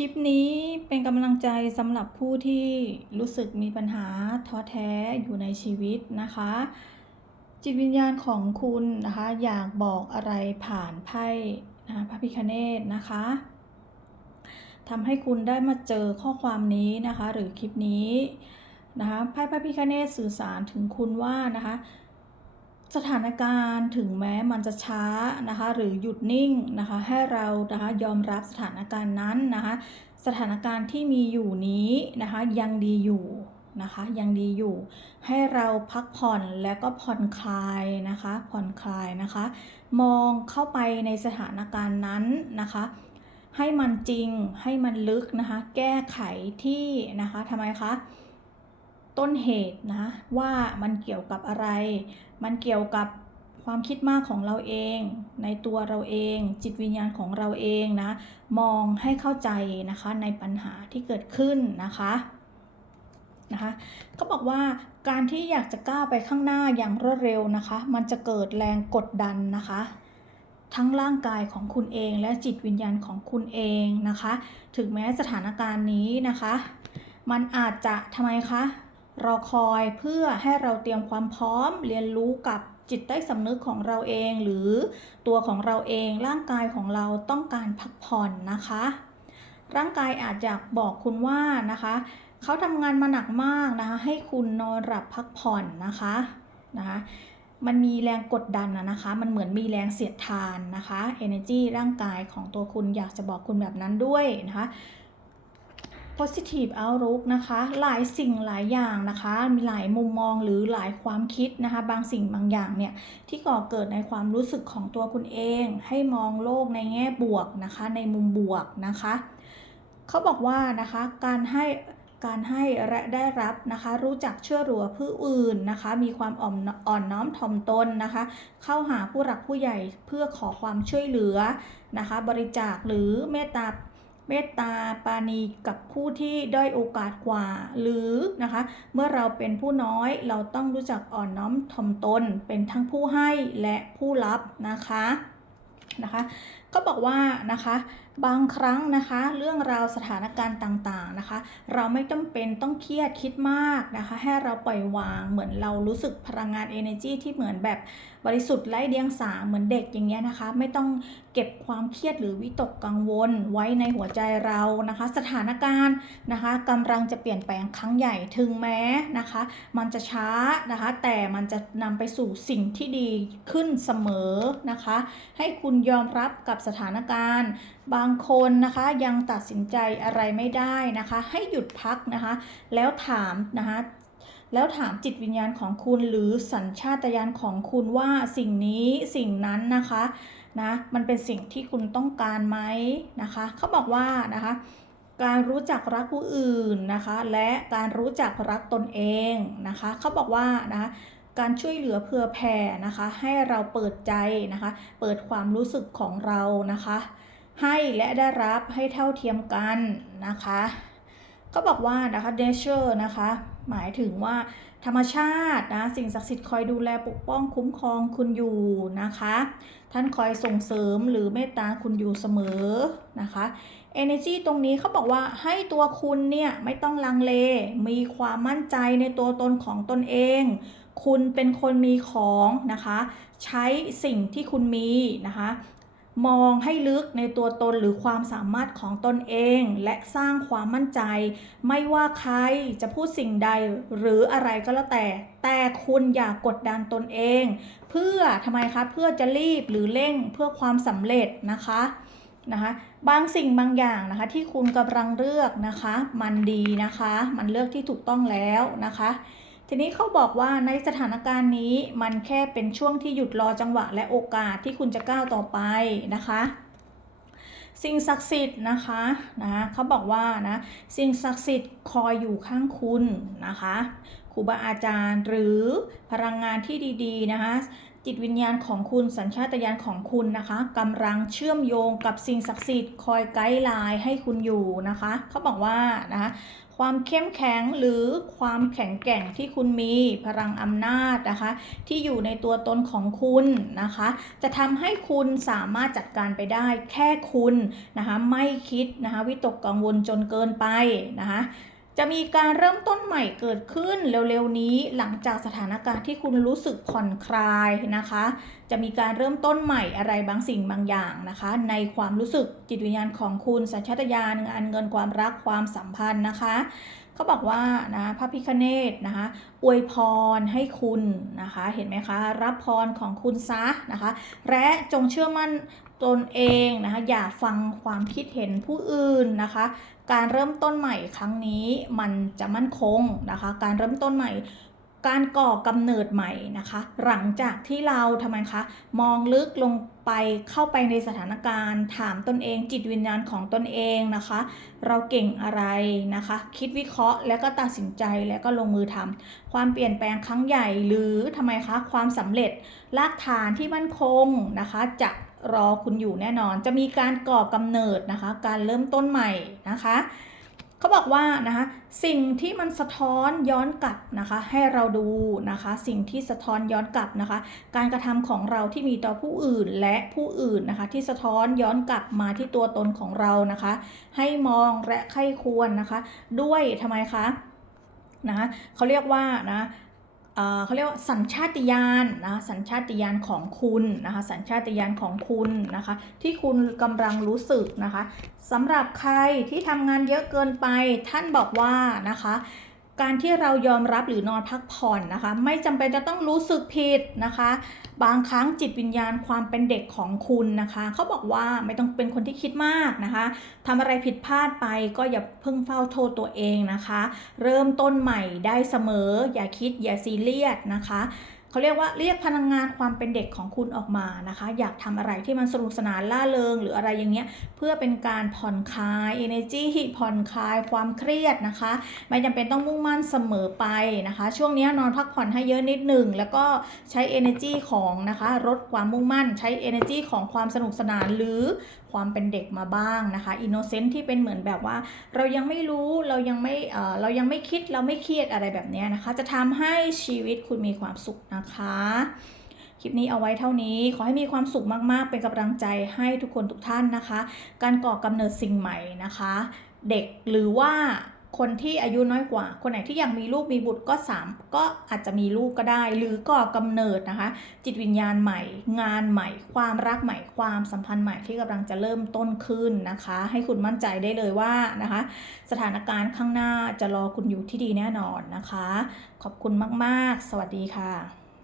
คลิปนี้เป็นกำลังใจสำหรับผู้ที่รู้สึกมีปัญหาท้อแท้อยู่ในชีวิตนะคะ จิตวิญญาณของคุณนะคะ อยากบอกอะไรผ่านไพ่นะคะพระพิคเนตนะคะทำให้คุณได้มาเจอข้อความนี้นะคะ หรือคลิปนี้นะคะไพ่พระพิคเนตสื่อสารถึงคุณว่านะคะ สถานการณ์ถึงแม้มันจะช้านะคะ หรือหยุดนิ่งนะคะให้เรานะคะยอมรับสถานการณ์นั้นนะคะ สถานการณ์ที่มีอยู่นี้นะคะยังดีอยู่นะคะยังดีอยู่ ให้เราพักผ่อนและก็ผ่อนคลายนะคะ ผ่อนคลายนะคะ มองเข้าไปในสถานการณ์นั้นนะคะ ให้มันจริงให้มันลึกนะคะ แก้ไขที่นะคะทำไมคะ ต้นเหตุนะว่ามันเกี่ยวกับอะไร มันเกี่ยวกับความคิดมากของเราเอง ในตัวเราเอง จิตวิญญาณของเราเองนะ มองให้เข้าใจนะคะในปัญหาที่เกิดขึ้นนะคะนะคะก็บอกว่าการที่อยากจะก้าวไปข้างหน้าอย่างรวดเร็วนะคะ มันจะเกิดแรงกดดันนะคะ ทั้งร่างกายของคุณเองและจิตวิญญาณของคุณเองนะคะ ถึงแม้สถานการณ์นี้นะคะ มันอาจจะทำไมคะ รอคอยเพื่อให้เราเตรียมความพร้อมเรียนรู้กับจิตใต้สำนึกของเราเองหรือตัวของเราเองร่างกายของเราต้องการพักผ่อนนะคะ ร่างกายอาจจะบอกคุณว่านะคะเขาทำงานมาหนักมากนะคะ ให้คุณนอนหลับพักผ่อนนะคะนะคะมันมีแรงกดดันนะนะคะ มันเหมือนมีแรงเสียดทานนะคะ energy ร่างกายของตัวคุณอยากจะบอกคุณแบบนั้นด้วยนะคะ positive outlook นะคะ หลายสิ่งหลายอย่างนะคะ มีหลายมุมมองหรือหลายความคิดนะคะ บางสิ่งบางอย่างเนี่ย ที่ก่อเกิดในความรู้สึกของตัวคุณเอง ให้มองโลกในแง่บวกนะคะ ในมุมบวกนะคะ เขาบอกว่านะคะ การให้การให้และได้รับนะคะ รู้จักเชื่อรัวผู้อื่นนะคะ มีความอ่อนอ่อนน้อมถ่อมตนนะคะ เข้าหาผู้หลักผู้ใหญ่เพื่อขอความช่วยเหลือนะคะ บริจาคหรือเมตตา เมตตาปาณีกับผู้ที่ด้อยโอกาสกว่า หรือนะคะ เมื่อเราเป็นผู้น้อยเราต้องรู้จักอ่อนน้อมถ่อมตน เป็นทั้งผู้ให้และผู้รับนะคะนะคะก็บอกว่านะคะบางครั้งนะคะ เรื่องราวสถานการณ์ต่างๆนะคะ เราไม่จำเป็นต้องเครียดคิดมากนะคะ ให้เราปล่อยวางเหมือนเรารู้สึกพลังงาน energy ที่เหมือนแบบบริสุทธิ์ไร้เดียงสาเหมือนเด็กอย่างเงี้ยนะคะ ไม่ต้องเก็บความเครียดหรือวิตกกังวลไว้ในหัวใจเรานะคะ สถานการณ์นะคะกำลังจะเปลี่ยนแปลงครั้งใหญ่ถึงแม้นะคะ มันจะช้านะคะ แต่มันจะนำไปสู่สิ่งที่ดีขึ้นเสมอนะคะ ให้คุณยอมรับกับสถานการณ์ บางคนนะคะยังตัดสินใจอะไรไม่ได้นะคะ ให้หยุดพักนะคะ แล้วถามนะคะแล้วถามจิตวิญญาณของคุณหรือสัญชาตญาณของคุณว่าสิ่งนี้สิ่งนั้นนะคะนะมันเป็นสิ่งที่คุณต้องการไหมนะคะเขาบอกว่านะคะการรู้จักรักผู้อื่นนะคะ และการรู้จักรักตนเองนะคะเขาบอกว่านะคะ การช่วยเหลือเผื่อแผ่นะคะ ให้เราเปิดใจนะคะ เปิดความรู้สึกของเรานะคะ ให้และได้รับให้เท่าเทียมกันนะคะก็บอกว่านะคะ nature นะคะ หมายถึงว่าธรรมชาตินะ สิ่งศักดิ์สิทธิ์คอยดูแลปกป้องคุ้มครองคุณอยู่นะคะ ท่านคอยส่งเสริมหรือเมตตาคุณอยู่เสมอนะคะ energy ตรงนี้เขาบอกว่าให้ตัวคุณเนี่ย ไม่ต้องลังเล มีความมั่นใจในตัวตนของตนเอง คุณเป็นคนมีของนะคะ ใช้สิ่งที่คุณมีนะคะ มองให้ลึกในตัวตนหรือความสามารถของตนเอง และสร้างความมั่นใจ ไม่ว่าใครจะพูดสิ่งใดหรืออะไรก็แล้วแต่ แต่คุณอย่ากกดดันตนเอง เพื่อทำไมคะเพื่อจะรีบหรือเร่งเพื่อความสำเร็จนะคะนะคะบางสิ่งบางอย่างนะคะที่คุณกำลังเลือกนะคะ มันดีนะคะ มันเลือกที่ถูกต้องแล้วนะคะ ทีนี้เขาบอกว่าในสถานการณ์นี้มันแค่เป็นช่วงที่หยุดรอจังหวะและโอกาสที่คุณจะก้าวต่อไปนะคะสิ่งศักดิ์สิทธิ์นะคะนะเขาบอกว่านะสิ่งศักดิ์สิทธิ์คอยอยู่ข้างคุณนะคะครูบาอาจารย์หรือพลังงานที่ดีๆนะคะจิตวิญญาณของคุณสัญชาตญาณของคุณนะคะกำลังเชื่อมโยงกับสิ่งศักดิ์สิทธิ์คอยไกด์ไลน์ให้คุณอยู่นะคะเขาบอกว่านะคะ ความเข้มแข็งหรือความแข็งแกร่งที่คุณมีพลังอำนาจนะคะ ที่อยู่ในตัวตนของคุณนะคะ จะทำให้คุณสามารถจัดการไปได้แค่คุณนะคะ ไม่คิดนะคะ วิตกกังวลจนเกินไปนะคะ จะมีการเริ่มต้นใหม่เกิดขึ้นเร็วๆนี้หลังจากสถานการณ์ที่คุณรู้สึกผ่อนคลายนะคะ จะมีการเริ่มต้นใหม่อะไรบางสิ่งบางอย่างนะคะ ในความรู้สึกจิตวิญญาณของคุณสัญชาตญาณงานเงินความรักความสัมพันธ์นะคะ เขาบอกว่านะพระพิคเนตนะคะอวยพรให้คุณนะคะเห็นไหมคะ รับพรของคุณซะนะคะและจงเชื่อมั่นตนเองนะคะอย่าฟังความคิดเห็นผู้อื่นนะคะ การเริ่มต้นใหม่ครั้งนี้มันจะมั่นคงนะคะ การเริ่มต้นใหม่ การก่อกำเนิดใหม่นะคะ หลังจากที่เราทำไมคะ มองลึกลงไปเข้าไปในสถานการณ์ ถามตนเองจิตวิญญาณของตนเองนะคะ เราเก่งอะไรนะคะ คิดวิเคราะห์แล้วก็ตัดสินใจแล้วก็ลงมือทำความเปลี่ยนแปลงครั้งใหญ่หรือทำไมคะ ความสำเร็จรากฐานที่มั่นคงนะคะจะรอคุณอยู่แน่นอน จะมีการก่อกำเนิดนะคะ การเริ่มต้นใหม่นะคะ เขาบอกว่านะคะสิ่งที่มันสะท้อนย้อนกลับนะคะให้เราดูนะคะสิ่งที่สะท้อนย้อนกลับนะคะ การกระทำของเราที่มีต่อผู้อื่นและผู้อื่นนะคะ ที่สะท้อนย้อนกลับมาที่ตัวตนของเรานะคะ ให้มองและไข้ควรนะคะ ด้วยทำไมคะนะะเขาเรียกว่านะ เขาเรียกว่าสัญชาติญาณนะสัญชาติญาณของคุณนะคะสัญชาติญาณของคุณนะคะที่คุณกำลังรู้สึกนะคะสำหรับใครที่ทำงานเยอะเกินไปท่านบอกว่านะคะ การที่เรายอมรับหรือนอนพักผ่อนนะคะ ไม่จำเป็นจะต้องรู้สึกผิดนะคะ บางครั้งจิตวิญญาณความเป็นเด็กของคุณนะคะเขาบอกว่าไม่ต้องเป็นคนที่คิดมากนะคะทำอะไรผิดพลาดไปก็อย่าเพิ่งเฝ้าโทษตัวเองนะคะ เริ่มต้นใหม่ได้เสมอ อย่าคิดอย่าซีเรียสนะคะ เขาเรียกว่าเรียกพลังงานความเป็นเด็กของคุณออกมานะคะ อยากทำอะไรที่มันสนุกสนานล่าเริง หรืออะไรอย่างเงี้ยเพื่อเป็นการผ่อนคลาย energy ผ่อนคลายความเครียดนะคะ ไม่จำเป็นต้องมุ่งมั่นเสมอไปนะคะ ช่วงนี้นอนพักผ่อนให้เยอะนิดหนึ่ง แล้วก็ใช้ energy ของนะคะลดความมุ่งมั่นใช้ energy ของความสนุกสนานหรือความเป็นเด็กมาบ้างนะคะ innocent ที่เป็นเหมือนแบบว่า เรายังไม่รู้เรายังไม่เรายังไม่คิดเราไม่เครียดอะไรแบบเนี้ยนะคะ จะทำให้ชีวิตคุณมีความสุขนะคะ คลิปนี้เอาไว้เท่านี้ ขอให้มีความสุขมากๆ เป็นกำลังใจให้ทุกคนทุกท่านนะคะ การก่อกำเนิดสิ่งใหม่นะคะ เด็กหรือว่าคนที่อายุน้อยกว่า คนไหนที่ยากมีลูกมีบุตรก็สามก็อาจจะมีลูกก็ได้ หรือก่อกำเนิดนะคะ จิตวิญญาณใหม่ งานใหม่ ความรักใหม่ ความสัมพันธ์ใหม่ที่กำลังจะเริ่มต้นขึ้นนะคะ ให้คุณมั่นใจได้เลยว่านะคะ สถานการณ์ข้างหน้าจะรอคุณอยู่ที่ดีแน่นอนนะคะ ขอบคุณมาก ๆ สวัสดีค่ะ